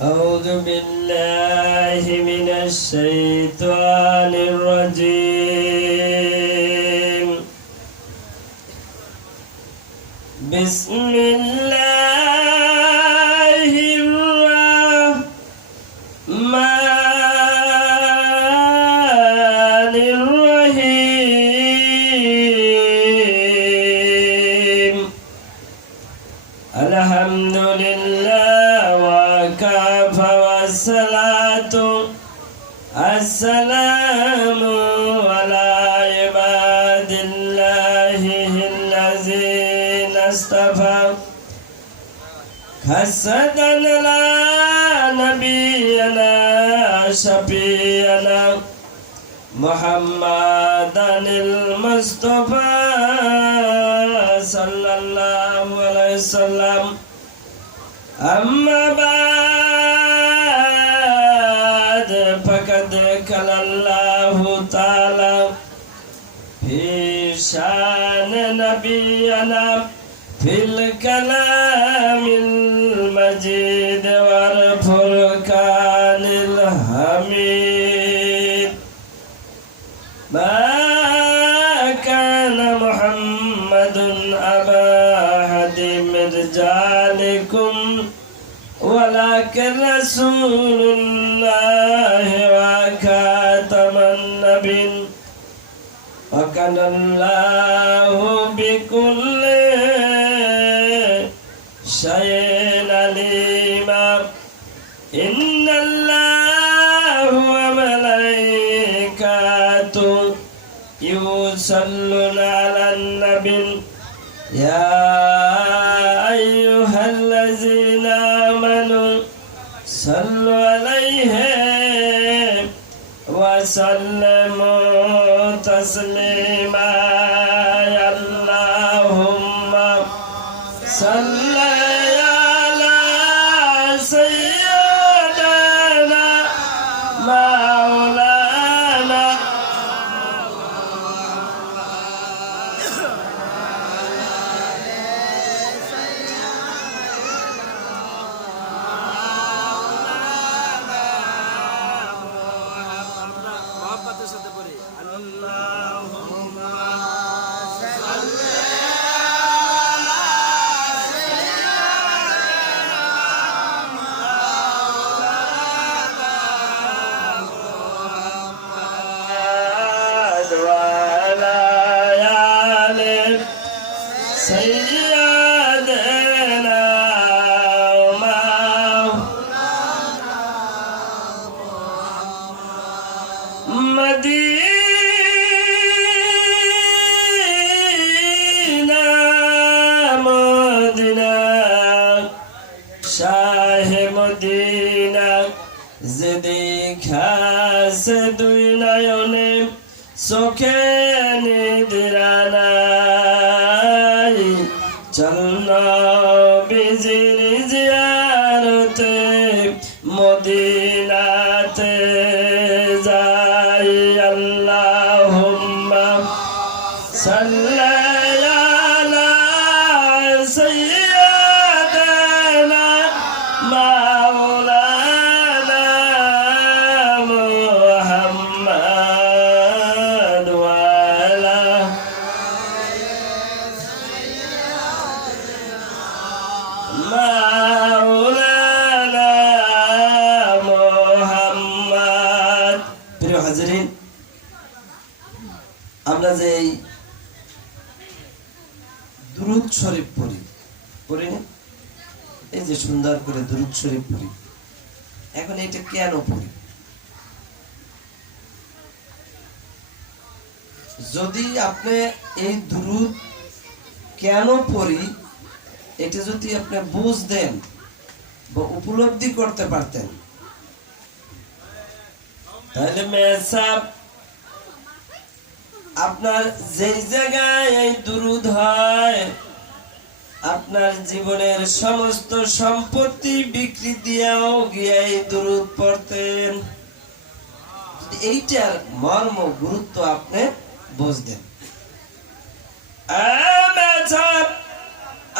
أعوذ بالله من الشيطان الرجيم بسم الله الرحمن الرحيم الحمد لله وكفى والصلاة السلام على عباد الله الذين اصطفى حسدا لا نبينا شفيعنا محمدا المصطفى صلى الله عليه وسلم أما بعد فقد قال الله تعالى في شان نبينا في الكلام المجيد والفرقان الحميد ما كان محمد أبا أحد من رجالكم ولكن رسول الله وخاتم النبيين وكان الله بكل شيء عليما إن الله وملائكته يصلون على النبي يا أيها الذين آمنوا صلوا عليه وسلموا تسليما اللهم صل على سيدنا مولانا দুই নয়নে চোখে নিদ্রা নাই চল নবীজির জিয়ারতে মদিনাতে যাই আল্লাহুম্মা সাল্লি আলা সাইয়্যিদিনা মাওলানা মুহাম্মদ ওয়া আলা মাওলানা মুহাম্মদ। প্রিয় হাজিরিন, আমরা যে দুরূদ শরীফ পড়ি না, এই যে সুন্দর করে দুরূদ শরীফ পড়ি, এখন এটা কেন পড়ি? যদি আপনি এই দুরূদ কেন পড়ি এটা যদি আপনি বুঝতেন বা উপলব্ধি করতে পারতেন, তাহলে মেসাব আপনার যেই জায়গায় এই দুরূদ হয় আপনার জীবনের সমস্ত সম্পত্তি বিক্রি দিয়েও গিয়ে এই দুরূদ পড়তেন। এইটার মর্ম গুরুত্ব আপনি বুঝতেন।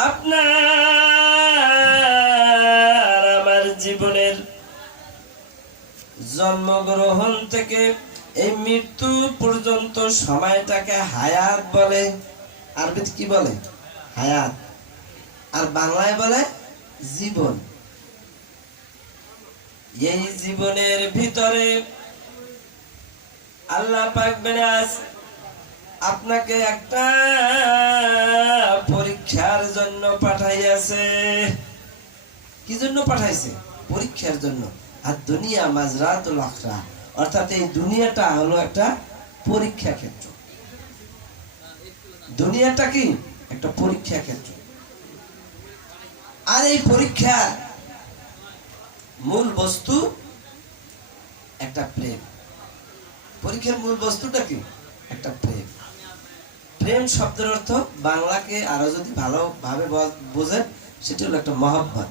আপনার আমার জীবনের জন্মগ্রহণ থেকে এই মৃত্যু পর্যন্ত সময়টাকে হায়াত বলে। আরবিতে কি বলে? হায়াত। আর বাংলায় বলে জীবন। এই জীবনের ভিতরে আল্লাহ পাক বেরাজ আপনাকে একটা পরীক্ষার জন্য পাঠাইয়াছে। কি জন্য পাঠাইছে? পরীক্ষার জন্য। আর দুনিয়া মাজরাতুল আখরা, অর্থাৎ এই দুনিয়াটা হলো একটা পরীক্ষা ক্ষেত্র। দুনিয়াটা কি? একটা পরীক্ষা ক্ষেত্র। আর এই পরীক্ষার মূল বস্তু একটা প্রেম। পরীক্ষার মূল বস্তুটা কি? একটা প্রেম। প্রেম শব্দের অর্থ বাংলাকে আরো যদি ভালোভাবে বোঝেন, সেটা হলো একটা মহব্বত।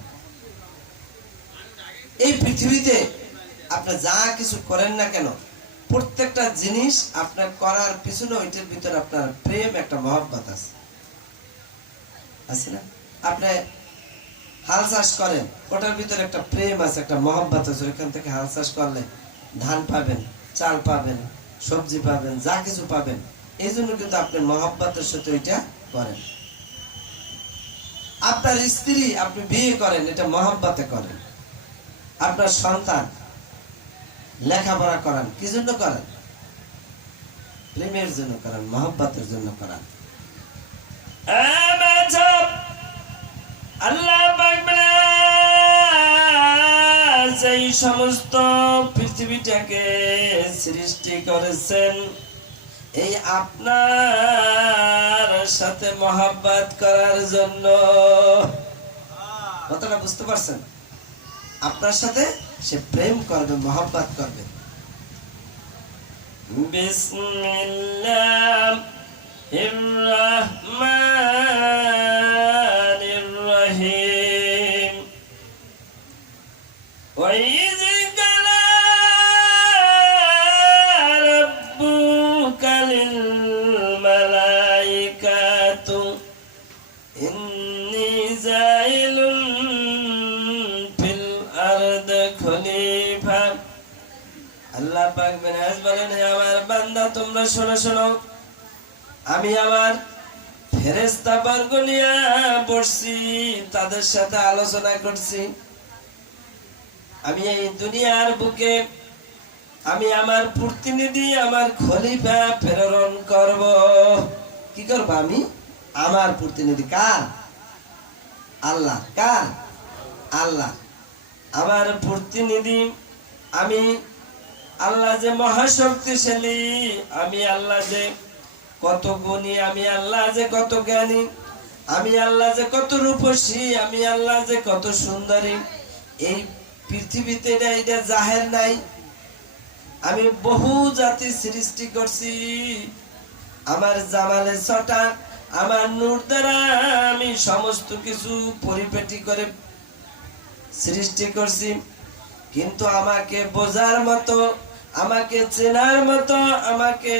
এই পৃথিবীতে আপনি যা কিছু করেন না কেন, প্রত্যেকটা জিনিস আপনার করার পিছনে ওইটার ভিতরে আপনার প্রেম, একটা মহব্বত আছে না? আপনি হাল চাষ করেন, ওটার ভিতরে একটা প্রেম আছে, একটা মহব্বত আছে। ওইখান থেকে হাল চাষ করলে ধান পাবেন, চাল পাবেন, সবজি পাবেন, যা কিছু পাবেন। এই জন্য কিন্তু আপনি মহব্বতের সাথে ওইটা করেন। আপনার স্ত্রী আপনি বিয়ে করেন, এটা মহব্বতে করেন। আপনার সন্তান লেখাপড়া করান, কি জন্য করেন? প্রেমের জন্য করেন, মহব্বতের জন্য করেন। আল্লাহ এই সমস্ত পৃথিবীটাকে সৃষ্টি করেছেন এই আপনার সাথে মহব্বত করার জন্য। কথাটা বুঝতে পারছেন? আপনার সাথে সে প্রেম করবে, মহব্বত করবে। বিসমিল্লাহির রাহমানির রহিম। وإذ قال ربك للملائكة إني جاعل في الأرض خليفة। আল্লাহ পাক বেনাজ বলেন, হে আমার বান্দা তোমরা শোনো শোনো, আমি আমার ফেরেশতা বর্গ নিয়ে বসছি, তাদের সাথে আলোচনা করছি। আমি এই দুনিয়ার বুকে আমি আমার প্রতিনিধি, আমার খলিফা প্রেরণ করব। কি করব? আমি আমার প্রতিনিধি। কার? আল্লাহ। কার? আল্লাহ। আমার প্রতিনিধি আমি আল্লাহ যে মহাশক্তিশালী, আমি আল্লাহ যে কত গুণী, আমি আল্লাহ যে কত জ্ঞানী, আমি আল্লাহ যে কত রূপসী, আমি আল্লাহ যে কত সুন্দরী, এই পৃথিবীতে এটা জাহের নাই। আমি বহু জাতি সৃষ্টি করছি, আমার জামালে ছটা, আমার নূর দ্বারা আমি সমস্ত কিছু পরিপাটি করে সৃষ্টি করছি। কিন্তু আমাকে বোঝার মতো, আমাকে চেনার মতো, আমাকে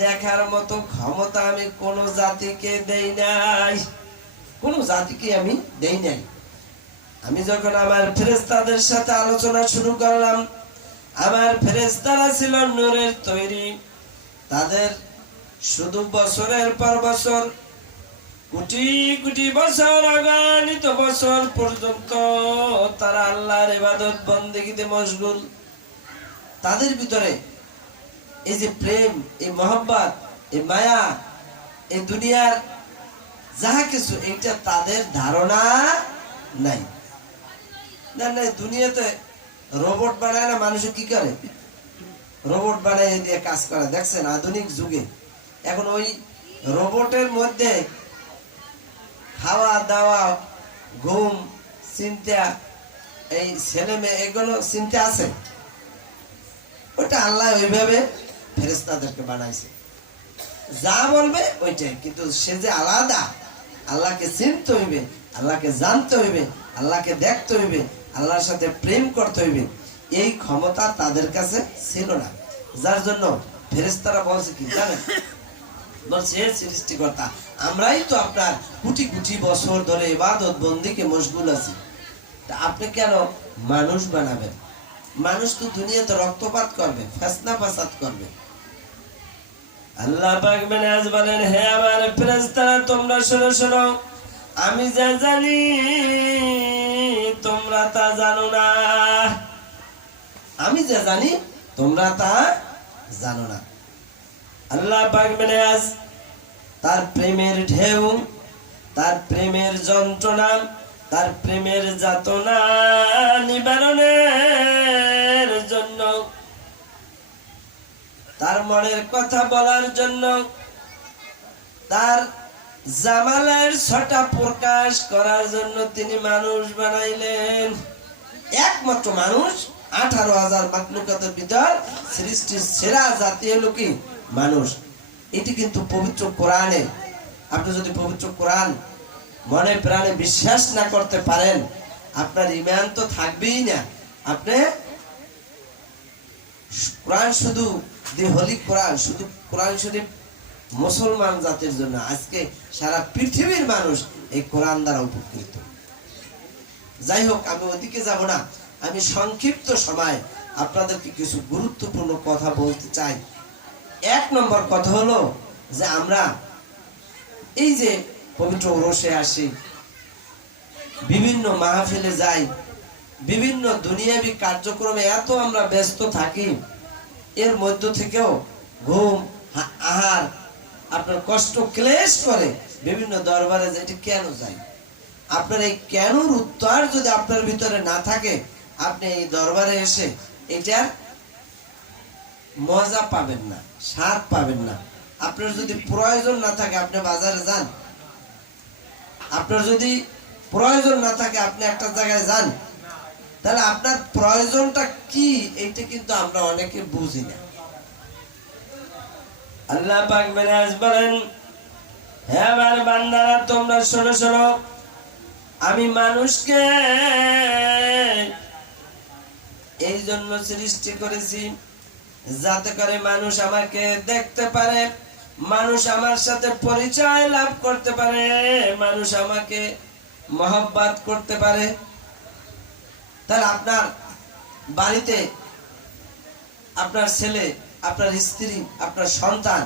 দেখার মতো ক্ষমতা আমি কোন জাতিকে দেই নাই। কোন জাতিকে আমি দেই নাই। আমি যখন আমার ফেরেশতাদের সাথে আলোচনা শুরু করলাম, আমার ফেরেশতারা ছিল নূরের তৈরি। তাদের শুধু বছরের পর বছর, কোটি কোটি বছর, অগণিত বছর পর্যন্ত তারা আল্লাহর ইবাদত বন্দেগীতে মশগুল। তাদের ভিতরে এই যে প্রেম, এই মহব্বত, এই মায়া, এই দুনিয়ার যাহা কিছু, এইটা তাদের ধারণা নাই। না না, দুনিয়াতে রোবট বানায় না, মানুষে কি করে? রোবট বানায় দিয়ে কাজ করে। দেখছেন আধুনিক যুগে এখন ওই রোবটের মধ্যে খাওয়া দাওয়া, ঘুম, চিন্তা, এই ছেলে মেয়ে, এগুলো চিন্তা আছে। ওটা আল্লাহ ওইভাবে ফেরেশতাদেরকে বানাইছে, যা বলবে ওইটাই। কিন্তু সে যে আলাদা, আল্লাহকে চিনতে হইবে, আল্লাহকে জানতে হইবে, আল্লাহকে দেখতে হইবে, আল্লাহর সাথে প্রেম করতে হইবে, এই ক্ষমতা তাদের কাছে ছিল না। যার জন্য ফেরেশতারা বলছে কি জানেন? বলছে, হে সৃষ্টিকর্তা, আমরাই তো আপনার কোটি কোটি বছর ধরে ইবাদত বন্দিকে মশগুল আছি, তা আপনি কেন মানুষ বানাবেন? মানুষ তো দুনিয়াতে রক্তপাত করবে, ফেসনা ফাসাদ করবে। আল্লাহ পাক মেরাজ বলেন, হে আমার ফেরেশতারা তোমরা শোনো শোনো, আমি যা জানি তোমরা তা জানো না। আমি যা জানি তোমরা তা জানো না। আল্লাহ পাক মেরাজ তার প্রেমের ঢেউ, তার প্রেমের যন্ত্রণা, তার প্রেমের যাতনা নিবারণের জন্য, তার মনের কথা বলার জন্য, তার জামালের ছটা প্রকাশ করার জন্য তিনি মানুষ বানাইলেন। একমাত্র মানুষ, 18,000 মাখলুকাতের ভিতর সৃষ্টির সেরা জাতি হলো কি মানুষ। এটি কিন্তু পবিত্র কোরআনে। আপনি যদি পবিত্র কোরআন মনে প্রাণে বিশ্বাস না করতে পারেন, আপনার ঈমান তো থাকবেই না। আপনি কোরআন শুধু দি হোলি কোরআন, শুধু কোরআন শরীফ মুসলমান জাতির জন্য। আজকে সারা পৃথিবীর মানুষ এই কোরআন দ্বারা উপকৃত। যাই হোক, আমি ওদিকে যাব না। আমি সংক্ষিপ্ত সময় আপনাদেরকে কিছু গুরুত্বপূর্ণ কথা বলতে চাই। 1 নম্বর কথা হলো যে আমরা এই যে পবিত্র ওরসে আসি, বিভিন্ন মাহফিলে যাই, বিভিন্ন দুনিয়াবি কার্যক্রমে এত আমরা ব্যস্ত থাকি, এর মধ্য থেকেও ঘুম, আহার, আপনার কষ্ট ক্লেশ করে বিভিন্ন দরবারে যেটি কেন যাই। আপনার এই কেনর উত্তর যদি আপনার ভিতরে না থাকে, আপনি এই দরবারে এসে এটার মজা পাবেন না, স্বাদ পাবেন না। আপনার যদি প্রয়োজন না থাকে, আপনি বাজারে যান। আপনার যদি প্রয়োজন না থাকে, আপনি একটা জায়গায় যান, তাহলে আপনার প্রয়োজনটা কি এইটা কিন্তু আমরা অনেকে বুঝি না। আল্লাহ পাক মেরাজ বলেন, হে আমার বান্দারা তোমরা শোনো শোনো, আমি মানুষকে এই জন্য সৃষ্টি করেছি যাতে করে মানুষ আমাকে দেখতে পারে, মানুষ আমার সাথে পরিচয় লাভ করতে পারে, মানুষ আমাকে মহব্বত করতে পারে। তাহলে আপনার বাড়িতে আপনার ছেলে, আপনার স্ত্রী, আপনার সন্তান,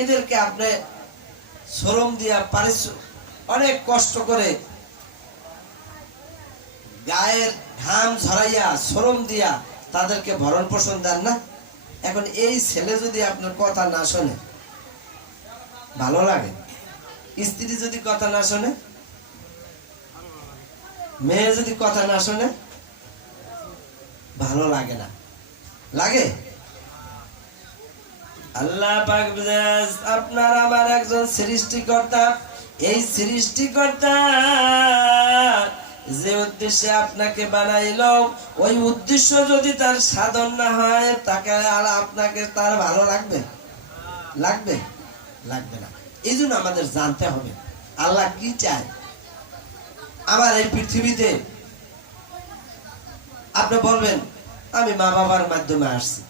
এদেরকে আপনি শ্রম দিয়া অনেক কষ্ট করে গায়ের ঘাম ঝরাইয়া শ্রম দিয়া তাদেরকে ভরণ পোষণ দেন না? এখন এই ছেলে যদি আপনার কথা না শোনে, ভালো লাগে? স্ত্রী যদি কথা না শোনে, মেয়ে যদি কথা না শোনে, ভালো লাগে না? লাগে? আল্লাহ পাক মেরাজ আপনার আমার একজন সৃষ্টিকর্তা। এই সৃষ্টিকর্তা যে উদ্দেশ্যে আপনাকে বানাইলো, ওই উদ্দেশ্য যদি তার সাধন না হয়, তাকে আর আপনাকে তার ভালো লাগবে? লাগবে? লাগবে না। এই জন্য আমাদের জানতে হবে আল্লাহ কি চায়। আমার এই পৃথিবীতে আপনি বলবেন আমি মা বাবার মাধ্যমে আসছি।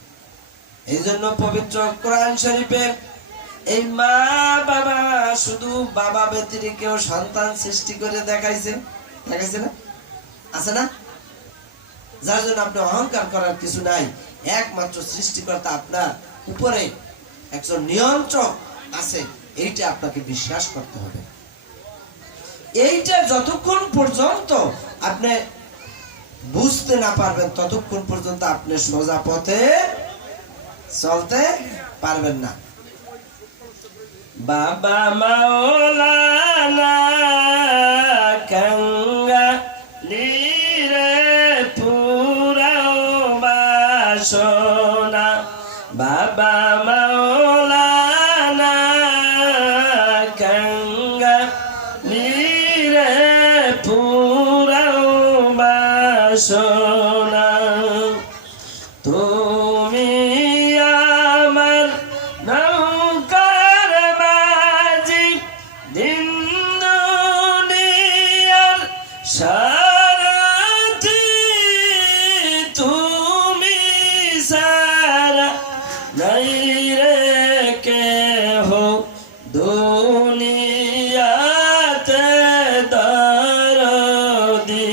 এই জন্য পবিত্র কোরআন শরীফে এই মা বাবা, শুধু বাবা ব্যতিরিক্ত কেউ সন্তান সৃষ্টি করে দেখাইছে, দেখাইছে না? আছে না? যার জন্য আপনি অহংকার করার কিছু নাই। একমাত্র সৃষ্টিকর্তা আপনার উপরে একজন নিয়ন্ত্রক আছে, এইটা আপনাকে বিশ্বাস করতে হবে। এইটা যতক্ষণ পর্যন্ত আপনি বুঝতে না পারবেন, ততক্ষণ পর্যন্ত আপনি সোজা পথে চলতে পারবেন না। বাবা মাওলানা গঙ্গা নীরে পুরাও বাসনা, বাবা মাওলানা গঙ্গা নীরে পুরাও বাসনা, তুমি আমার নৌকার মাঝি, দিন দুনিয়ার সারথি, তুমি সারা নাই রে কেহ দুনিয়াতে দরদি।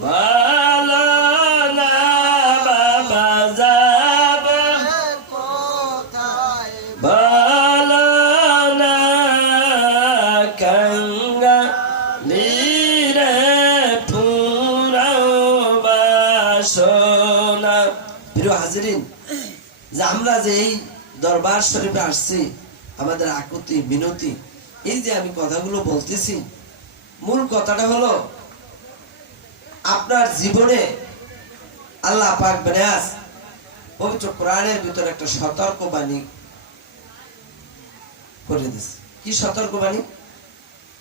বলো না বাবা যাব বলো না কাঙ্গালিরে পুরাও বাসনা। প্রিয় হাজিরিন, যে আমরা যে এই দরবার শরীফে আসছি, আমাদের আকুতি মিনতি, এই যে আমি কথাগুলো বলতেছি, মূল কথাটা হলো আপনার জীবনে আল্লাহ পাক বেনাস পবিত্র কোরআনের ভিতরে একটা সতর্কবাণী করে দিয়েছে। কি সতর্কবাণী?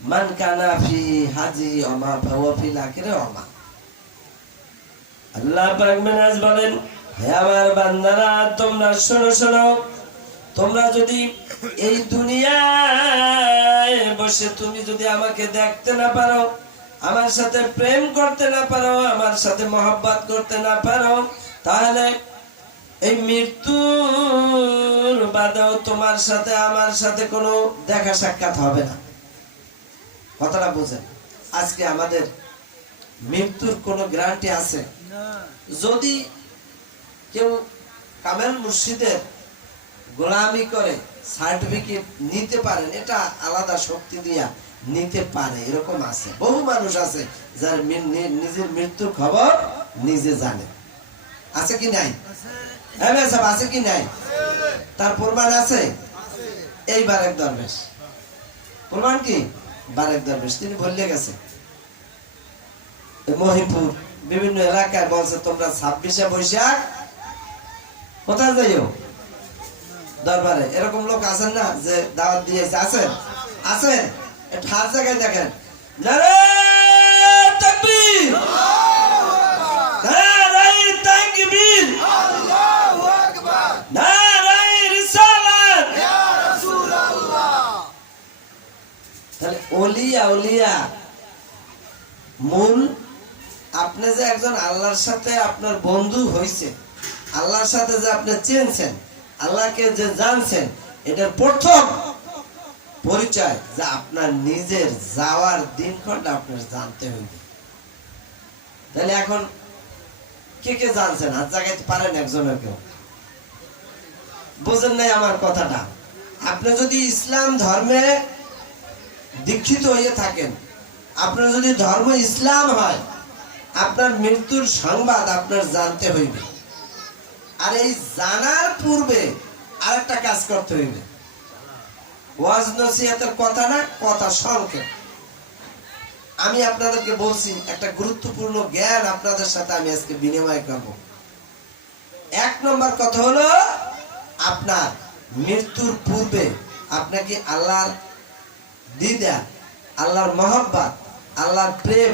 মান কানা ফি হাজি ওমা ফাওয়া ফিল আখিরা ওমা। আল্লাহ পাক মেনাজ বলেন, হে আমার বান্দারা তোমরা শোনো শোনো, তোমরা যদি এই দুনিয়ায় বসে তুমি যদি আমাকে দেখতে না পারো, আমার সাথে প্রেম করতে না পারো, আমার সাথে মহব্বত করতে না পারো, তাহলে এই মৃত্যুর বাদেও তোমার সাথে আমার সাথে কোনো দেখা সাক্ষাৎ হবে না। কথাটা বুঝেন। আজকে আমাদের মৃত্যুর কোনো গ্যারান্টি আছে? যদি কেউ কামেল মুর্শিদের গোলামি করে সার্টিফিকেট নিতে পারেন, এটা আলাদা শক্তি দিয়া নিতে পারে, এরকম আছে। বহু মানুষ আছে যার নিজের মৃত্যুর খবর নিজে জানে। আছে কি নাই? হ্যাঁ সাহেব, আছে কি নাই? তার প্রমাণ আছে। এই বারেক দরবেশ প্রমাণ কি? বারেক দরবেশ তিনি বললে গেছে মহিপুর বিভিন্ন এলাকায় বলছে, তোমরা 26শে বৈশাখ কোথায় যাইও? দরবারে। এরকম লোক আছেন না যে দাওয়াত দিয়েছে? আছেন? আছেন? একটু হাত জায়গায় দেখেন। নারে তাকবীর, নারে তাকবীর, আল্লাহু আকবার, নারে রিসালাত, ইয়া রাসূলুল্লাহ। তাহলে ওলিয়া ওলিয়া মূল আপনি যে একজন আল্লাহর সাথে আপনার বন্ধু হইছে, আল্লাহর সাথে যে আপনি চিনছেন, আল্লাহকে যে জানছেন, এটার প্রথম পরিচয় যে আপনার নিজের যাওয়ার দিনক্ষণটা আপনার জানতে হইবে। তাহলে এখন কে কে জানছেন? হাত জাগাইতে পারেন একজনের? কেউ বুঝেন নাই আমার কথাটা? আপনি যদি ইসলাম ধর্মে দীক্ষিত হয়ে থাকেন, আপনার যদি ধর্ম ইসলাম হয়, আপনার মৃত্যুর সংবাদ আপনার জানতে হইবে। আর এই জানার পূর্বে আরেকটা কাজ করতে হইবে। ওয়াজ নসিহতের কথা না, কথা সংক্ষেপ। আমি আপনাদেরকে বলছি একটা গুরুত্বপূর্ণ জ্ঞান আপনাদের সাথে আমি আজকে বিনিময় করব। 1 নম্বর কথা হলো, আপনার মৃত্যুর পূর্বে আপনাকে আল্লাহর দিদা, আল্লাহর মহব্বত, আল্লাহর প্রেম,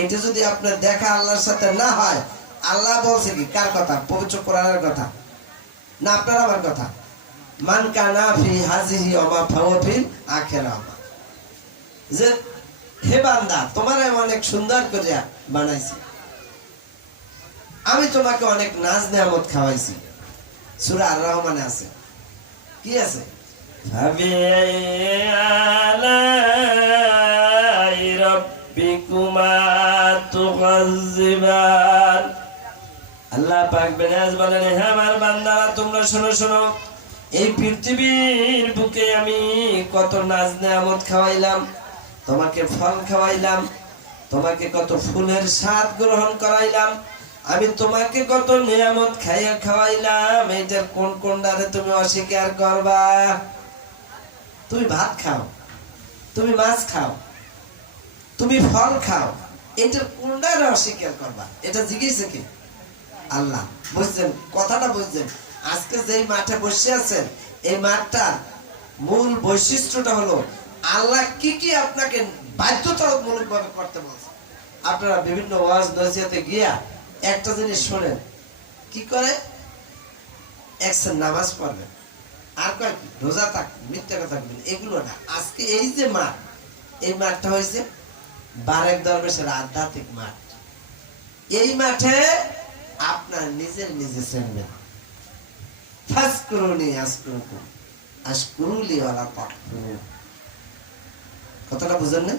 এটা যদি আপনার দেখা আল্লাহর সাথে না হয়, আল্লাহ বলছে কি? কার কথা? পবিত্র কোরআনের কথা না আপনার আমার কথা? মান কানা ফি হাজিহি ওমা ফাওয়া ফিল আখিরা ওমা। যে হে বান্দা, তোমার আমি অনেক সুন্দর করে বানাইছি, আমি তোমাকে অনেক নাজ নেয়ামত খাওয়াইছি। সূরা আর রহমানে আছে। কি আছে? ফাবিআলাই রাব্বিকুমা তুকাজ্জিবান। আল্লাহ পাক বেনাজ বলেন, হে আমার বান্দারা তোমরা শোনো শোনো, এই পৃথিবীর বুকে আমি কত নাজ নেয়ামত খাওয়াইলাম, তোমাকে ফল খাওয়াইলাম, তোমাকে কত ফুলের স্বাদ গ্রহণ করাইলাম, আমি তোমাকে কত নিয়ামত খাইয়া খাওয়াইলাম। এইটার কোন কোনটারে তুমি অস্বীকার করবা? তুমি ভাত খাও, তুমি মাছ খাও, তুমি ফল খাও, এইটার কোনটারে অস্বীকার করবা? এটা জিজ্ঞেস কি? আল্লাহ। বুঝছেন কথাটা? বুঝছেন? আজকে যেই মাঠে বসে আছেন, এই মাঠটা মূল বৈশিষ্ট্যটা হলো আল্লাহ কি কি আপনাকে বাধ্যতামূলক ভাবে করতে বলছে। আপনারা বিভিন্ন ওয়াজ নসিহতে গিয়া একটা জিনিস শোনেন, কি করে? একশো নামাজ পড়বেন, আর কয় রোজা থাক, মিথ্যা কথা বলবেন, এগুলো না। আজকে এই যে মাঠ, এই মাঠটা হয়েছে বারেক দরবেশের আধ্যাত্মিক মাঠ। এই মাঠে আপনার নিজের নিজে চিনবেন। ফাসকুরুনি আসকুরুকুম আশকুরুলি ওয়ালা তাকফুরুন। কথাটা বুঝেন না?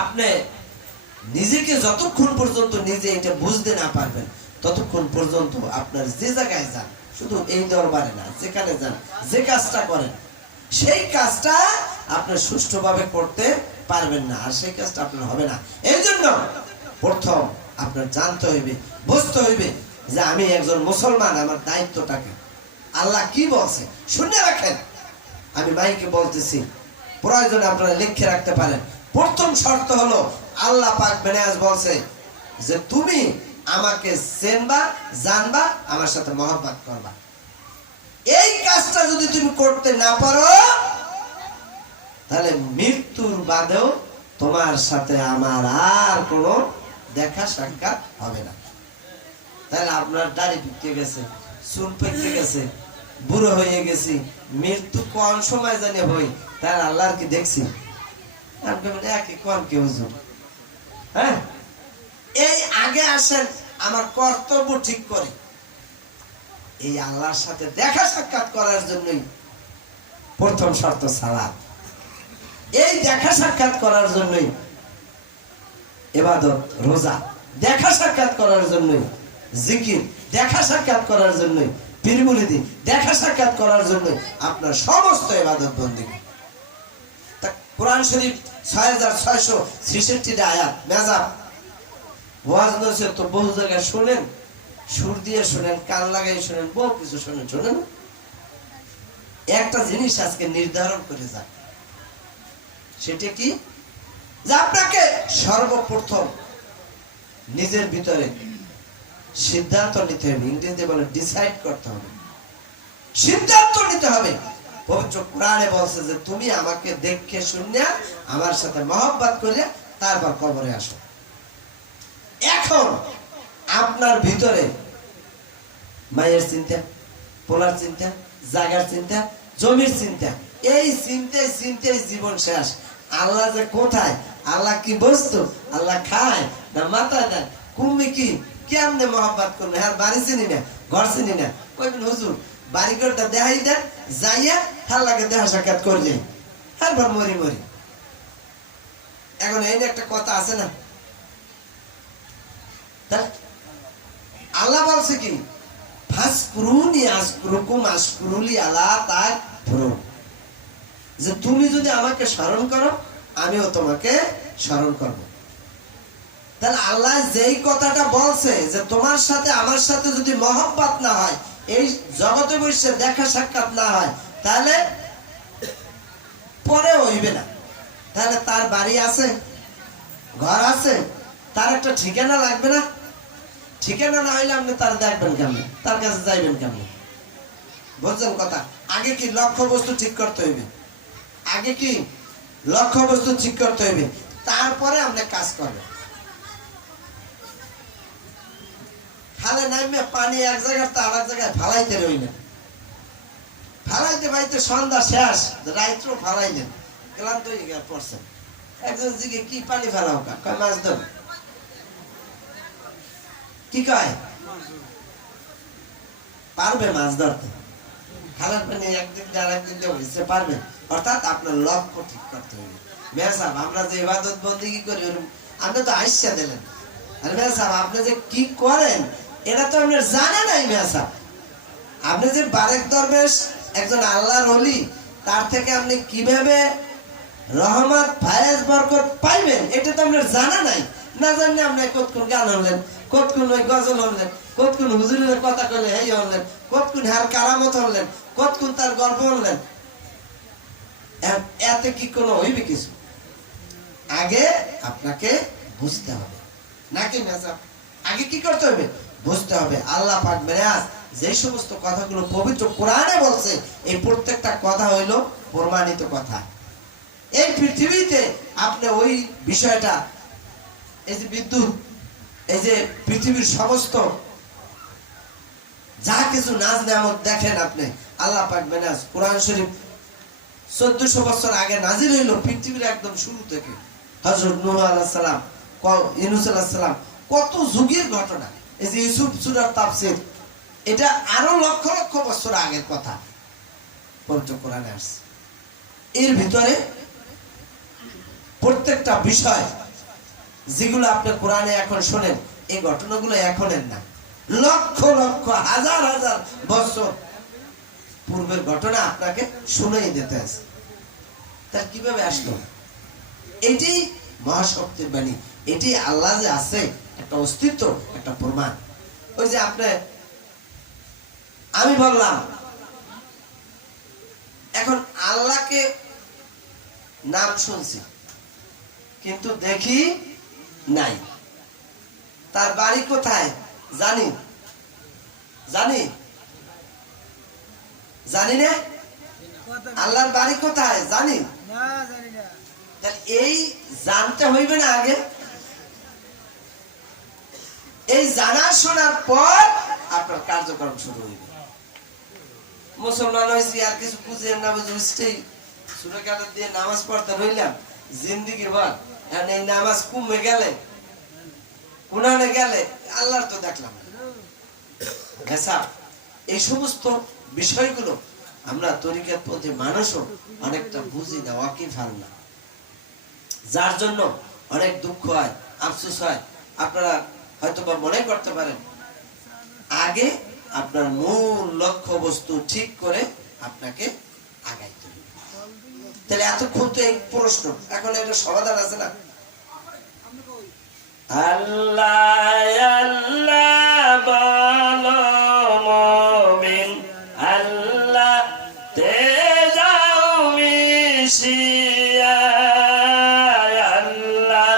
আপনি নিজেকে যতক্ষণ পর্যন্ত নিজে এটা বুঝতে না পারবেন ততক্ষণ পর্যন্ত আপনার যে জায়গায় যান, শুধু এই দরবারে না, যেখানে যান, যে কাজটা করেন, সেই কাজটা আপনি সুষ্ঠুভাবে করতে পারবেন না, আর সেই কাজটা আপনার হবে না। এই জন্য প্রথম আপনার জানতে হইবে, বুঝতে হইবে যে আমি একজন মুসলমান, আমার দায়িত্বটাকে আল্লাহ কি বলছে শুনে রাখেন। আমি মাইকে বলতেছি, প্রয়োজনে আপনারা লিখে রাখতে পারেন। প্রথম শর্ত হলো আল্লাহ পাক বেনায়াজ বলছে যে তুমি আমাকে চেনবা, জানবা, আমার সাথে মহব্বত করবা। এই কাজটা যদি তুমি করতে না পারো তাহলে মৃত্যুর বাদেও তোমার সাথে আমার আর কোনো দেখা সাক্ষাৎ হবে না। তাহলে আপনার দাড়ি পেকে গেছে, চুল পেকে গেছে, বুড়ো হয়ে গেছি, মৃত্যু কোন সময় জানি হই, তার আল্লাহর কি দেখছি? একই কোন কি হুজুর, হ্যাঁ? এই আগে আসেন আমার কর্তব্য ঠিক করে। এই আল্লাহর সাথে দেখা সাক্ষাৎ করার জন্যই প্রথম শর্ত সালাত। এই দেখা সাক্ষাৎ করার জন্যই ইবাদত, রোজা, দেখা সাক্ষাৎ করার জন্যই জিকির, দেখা সাক্ষাৎ করার জন্যই পীর মুরিদি, দেখা সাক্ষাৎ করার জন্যই আপনার সমস্ত ইবাদত বন্দেগী। কোরআন শরীফ 6666টা আয়াত, মেজাব ওয়াজ নসিহত তো বহু জায়গায় শুনেন, সুর দিয়ে শুনেন, কান লাগাই শুনেন, বহু কিছু শুনেন। শুনেন, একটা জিনিস আজকে নির্ধারণ করে যান, সেটা কি? যে আপনাকে সর্বপ্রথম নিজের ভিতরে সিদ্ধান্ত নিতে হবে। ইংরেজিতে বলে ডিসাইড করতে হবে, সিদ্ধান্ত নিতে হবে। পবিত্র কোরআনে বলছে যে তুমি আমাকে দেখে শুনে আমার সাথে মহব্বত করে তারপর কবরে আসো। এখন আপনার ভিতরে মায়ের চিন্তা, পোলার চিন্তা, জায়গার চিন্তা, জমির চিন্তা, এই চিন্তায় চিন্তায় জীবন শেষ। আল্লাহ যে কোথায়, আল্লাহ কি বস্তু, আল্লাহ খায় না মাথায় দেয়, কুম্মি কি, কেমনে মহব্বত করবে? হ্যাঁ, বাড়ি চিনি না, ঘর চিনি না, কইবেন হুজুর বাড়ি ঘরটা দেখাই দেন, যাইয়া আল্লাহকে দেখা সাক্ষাৎ করে যাই, হ্যাঁ মরি মরি। এখন এই একটা কথা আছে না, আল্লাহ বলছে কি, যে তুমি যদি আমাকে স্মরণ করো আমিও তোমাকে স্মরণ করব। তাহলে আল্লাহ যেই কথাটা বলছে যে তোমার সাথে আমার সাথে যদি মহব্বত না হয়, এই জগতে বসে দেখা সাক্ষাৎ না হয়, তাহলে পরে হইবে না। তাহলে তার বাড়ি আছে, ঘর আছে, তার একটা ঠিকানা লাগবে না? ঠিকানা না হইলে আপনি তার দেখবেন কেমনে, তার কাছে যাইবেন কেমনে? বুঝছেন কথা? আগে কি লক্ষ্য বস্তু ঠিক করতে হইবে, আগে কি লক্ষ্য বস্তু ঠিক করতে হইবে, তারপরে আপনি কাজ করবেন। খালে নামে পানি এক জায়গায় তো আর এক জায়গায় ফালাইতে রইলেন, ফালাইতে পাইতে সন্ধ্যা শেষ, রাত্র ফালাইলেন, ক্লান্ত হয়ে গেল পড়ছেন। একজন দিকে কি পানি ফেলাও, কয় মাছ ধর, কি কয় পারবে মাছ ধরতে, খালার পানি একদিন দিয়ে আর একদিন দিয়ে হইতে পারবে। অর্থাৎ আপনার লক্ষ্য ঠিক করতে হবে। মেয়া সাহেব, আমরা যে ইবাদত বন্দেগী করি, আপনি তো আইসা দিলেন, আর মেয়া সাহেব আপনি যে কি করেন এটা তো আপনার জানা নাই। মেয়া সাহেব, আপনি যে বারেক দরবেশ, একজন আল্লাহর ওলি, তার থেকে আপনি কিভাবে রহমত ফায়েজ বরকত পাইবেন এটা তো আপনার জানা নাই। না জানলে আপনি কতক্ষণ গান হলেন, কতক্ষণ ওই গজল হলেন, কতক্ষণ হুজুরের কথা কইলে হেই হলেন, কতক্ষণ হার কারামত হলেন, কতক্ষণ তার গল্প হলেন, এতে কি কোনো হইবে কিছু? আগে আপনাকে বুঝতে হবে, নাকি মেজাব? আগে কি করতে হবে? বুঝতে হবে। আল্লাহ পাক মেরাজ যে সমস্ত কথাগুলো পবিত্র কোরআনে বলছে, এই প্রত্যেকটা কথা হইল প্রমাণিত কথা। এই পৃথিবীতে আপনি ওই বিষয়টা, এই যে বিদ্যুৎ, এই যে পৃথিবীর সমস্ত যা কিছু নাজ নেয়ামত দেখেন আপনি, আল্লাহ পাক মেরাজ কোরআন শরীফ 1400 বছর আগে নাজিল হইল পৃথিবীর একদম শুরু থেকে। হযরত নূহ আলাইহিস সালাম, ইউনূস আলাইহিস সালাম, কত যুগের ঘটনা। এই যে ইউসুফ সূরার তাফসীর, এটা আরো লক্ষ লক্ষ বছর আগের কথা পবিত্র কোরআনে আসছে। এর ভিতরে প্রত্যেকটা বিষয় যেগুলো আপনি কোরআনে এখন শোনেন, এই ঘটনাগুলো এখনের না, লক্ষ লক্ষ হাজার হাজার বছর পূর্বের ঘটনা আপনাকে শুনেই দিতে আছে। তার কিভাবে আসলো? এটি মহাশক্তির বাণী, এটি আল্লাহ যে আছে একটা অস্তিত্ব, একটা প্রমাণ। ওই যে আপনি, আমি বললাম এখন আল্লাহকে নাম শুনছি কিন্তু দেখি নাই, তার বাড়ি কোথায় জানি জানি জানি না, আল্লাহর বাড়ি কোথায় জানি না, এই জানতে হইবে না আগে? এই জানা শোনার পর আপনার কার্যক্রম শুরু হইবে। মুসলমান হয়েছি আর কিছু বুঝে না বুঝে সুরে কাটা দিয়ে নামাজ পড়তে রইলাম জিন্দিগি ভর, এই নামাজ কমে গেলে কোনানে গেলে আল্লাহর তো দেখলাম না। এই সমস্ত বিষয়গুলো আমরা তরিকার প্রতি মানুষও অনেকটা বুঝি না, ওয়াকিফাল না, যার জন্য অনেক দুঃখ হয়, আফসোস হয়। আপনারা হয়তো বা মনে করতে পারেন আগে আপনার মূল লক্ষ্য বস্তু ঠিক করে আপনাকে আগাইতে হবে। তাহলে এতক্ষণ তো এই প্রশ্ন, এখন এটা সমাধান আছে না? আল্লাহ আল্লাহ বলো মুমিন, আল্লাহ তে যাও মিশিয়া, আল্লাহ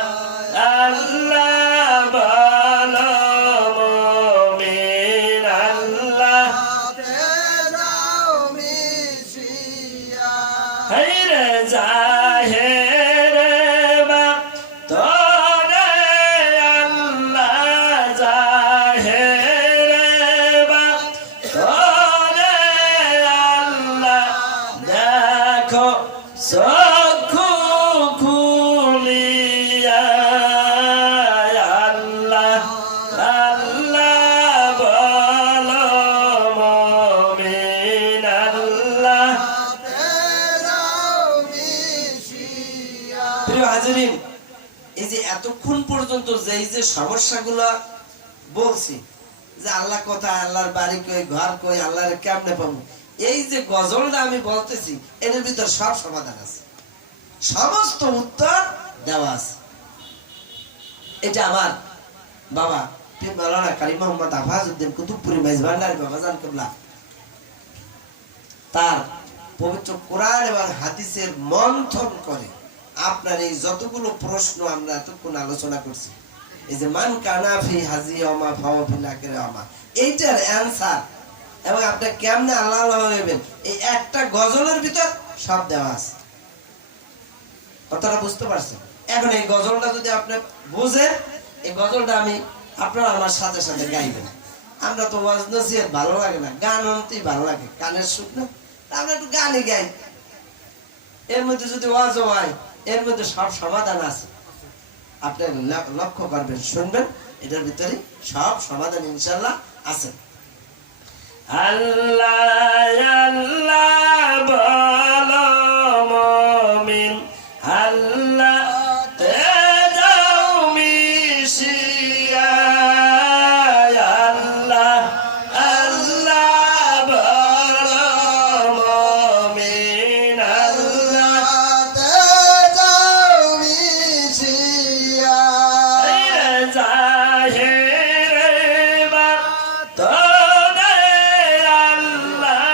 আল্লাহ বলো মুমিন, আল্লাহ তে যাও মিশিয়া, হায়রে জাহেরে বা তোরে আল্লাহ, জাহেরে বা তোরে আল্লাহ, দেখো চক্ষু খুলিয়া, আল্লাহ আল্লাহ বলো মুমিন, আল্লাহ। প্রিয় হাজিরিন, এই যে এতক্ষণ পর্যন্ত যে সমস্যাগুলো বলছি, যে আল্লাহ কোথায়, আল্লাহর বাড়ি কই, ঘর কই, আল্লাহর কেমনে পাবো, এই যে গজলটা আমি বলতেছি এর ভিতর সব সমাধান আছে, সমস্ত উত্তর দেওয়া আছে। এটা আমার বাবা পীর মাওলানা কারি মোহাম্মদ আফাজউদ্দিন কুতুবপুরি মেজবান্ডারি বাবাজান কিবলা তার পবিত্র কোরআন এবং হাদিসের মন্থন করে আপনার এই যতগুলো প্রশ্ন আমরা এতক্ষণ আলোচনা করছি, এই যে মান কানা ফি হাজি ওমা ফাওয়া ফিল আখিরা ওমা, এইটার অ্যানসার এবং আপনি কেমনে আল্লাহ আল্লাহ হইবেন, এই একটা গজলের ভিতর সব দেওয়া আছে। কথাটা বুঝতে পারছেন? এখন এই গজলটা যদি আপনি বুঝেন, এই গজলটা আমি আপনারা আমার সাথে সাথে গাইবেন। আমরা তো ওয়াজ নসিহত ভালো লাগে না, গান শুনতেই ভালো লাগে, কানের সুখ না, আমরা একটু গানই গাই। এর মধ্যে যদি ওয়াজও হয়, এর মধ্যে সব সমাধান আছে। আপনি লক্ষ্য করবেন, শুনবেন, এটার ভিতরে সব সমাধান ইনশাআল্লাহ আছে। আল্লাহ আল্লাহ বলো মুমিন, আল্লাহ তে যাও মিশিয়া, আল্লাহ আল্লাহ বলো মুমিন, আল্লাহ তে যাও মিশিয়া, জাহেরে বা তোরে আল্লাহ,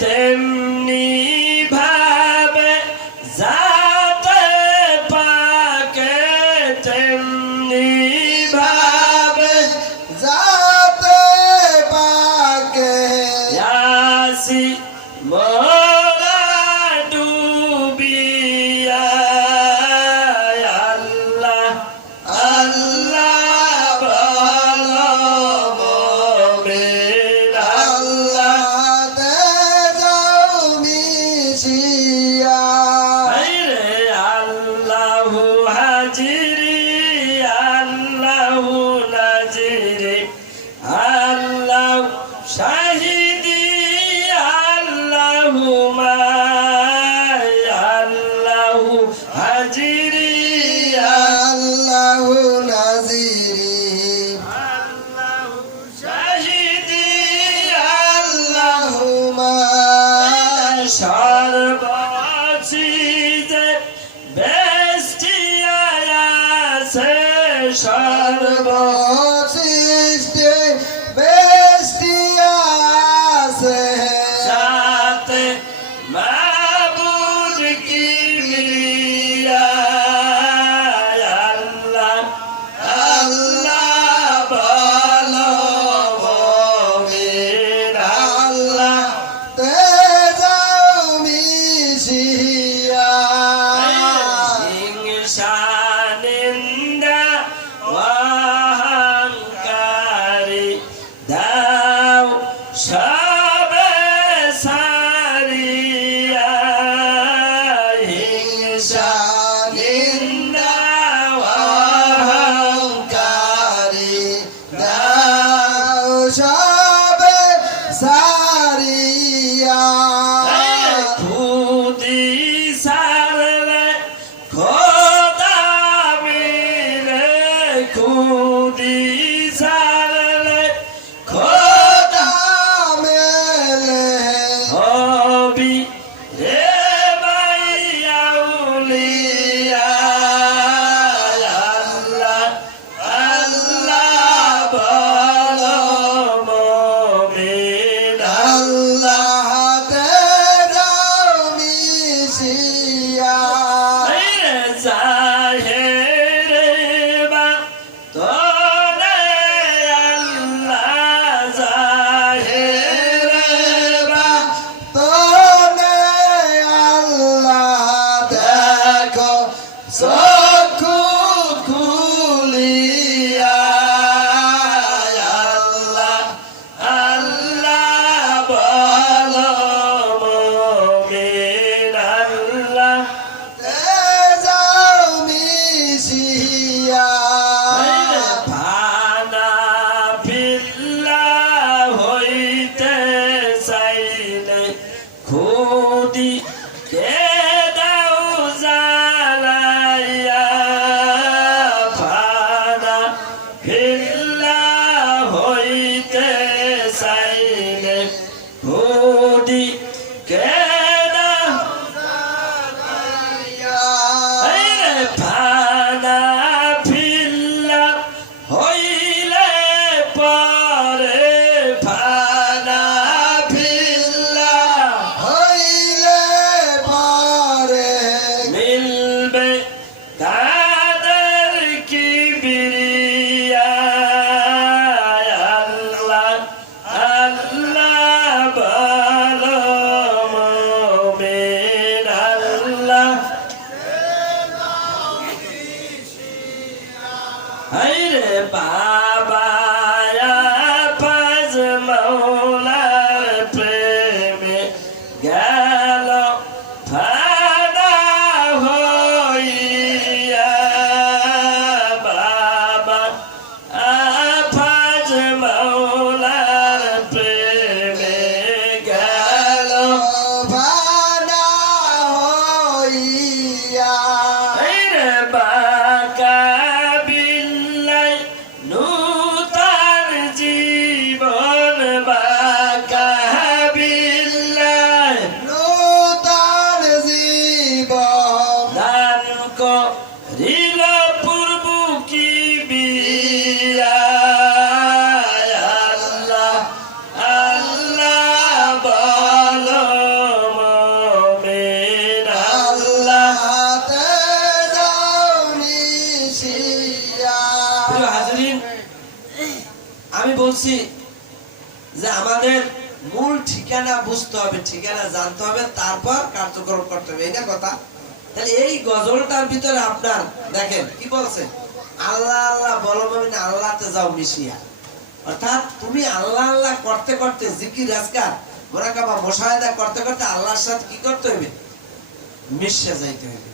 তেমনি ভাবে জাতে পাকে তেমনি ভাবে जाते पाके यासी मोरा डूबिया अल्लाह अल्लाह बोलो मोमिन अल्लाह ते जाओ मिशिया रे अल्लाहु हाजिरी अल्लाहु नाजिरी अल्लाह शाहिदी अल्लाहु माय अल्लाहु हाजिरी अल्लाहु नाज़िरी अल्लाहु शाहिदी अल्लाहु अल्लाहुम्मा সর্বচিজে বেষ্টিয়া আছে সৃষ্টি বেষ্টিয়া আছে সাথে মাবুদ কিবরিয়া আল্লাহ আল্লাহ বলো মুমিন আল্লাহ তে যাও মিশিয়া হিংসানিন্দা অহংকারী দাও সবে সারিয়া হিংসা নিন্দা অহংকারী দাও সবে সারিয়া খুদি সারলে খোদা মিলে খুদি সারলে খোদা মেলে হবি রে মাইয়াউলিয়া আল্লাহ আল্লাহ বলো মুমিন আল্লাহ তে যাও মিশিয়া জাহেরে বা তোরে আল্লাহ জাহেরে বা তোনে আল্লাহ দেখো চক্ষু খুলিয়া আল্লাহ আল্লাহ বলো মুমিন আল্লাহ তে যাও মিশিয়া ফানা ফিল্লা হইতে চাইলে খুদি কে দাও জালাইয়া ফানা ফিল্লা হইতে চাইলে খুদি কে দাও ফানা ফিল্লা হইলে পরে ফানা ফিল্লা হইলে পরে মিলবে তাদের কিবরিয়া আল্লাহ আল্লাহ বলো আমি বলছি যে আমাদের মূল ঠিকানা বুঝতে হবে, ঠিকানা জানতে হবে, তারপর কার্যক্রম করতে হবে, এই না কথা? তাহলে এই গজলটার ভিতরে আপনার দেখেন কি বলছে, আল্লাহ আল্লাহ বলো মানে আল্লাহতে যাও মিশিয়া। অর্থাৎ তুমি আল্লাহ আল্লাহ করতে করতে, জিকির আজকার মোরাকাবা মুশাহাদা করতে করতে আল্লাহর সাথে কি করতে হবে? মিশে যাইতে হবে।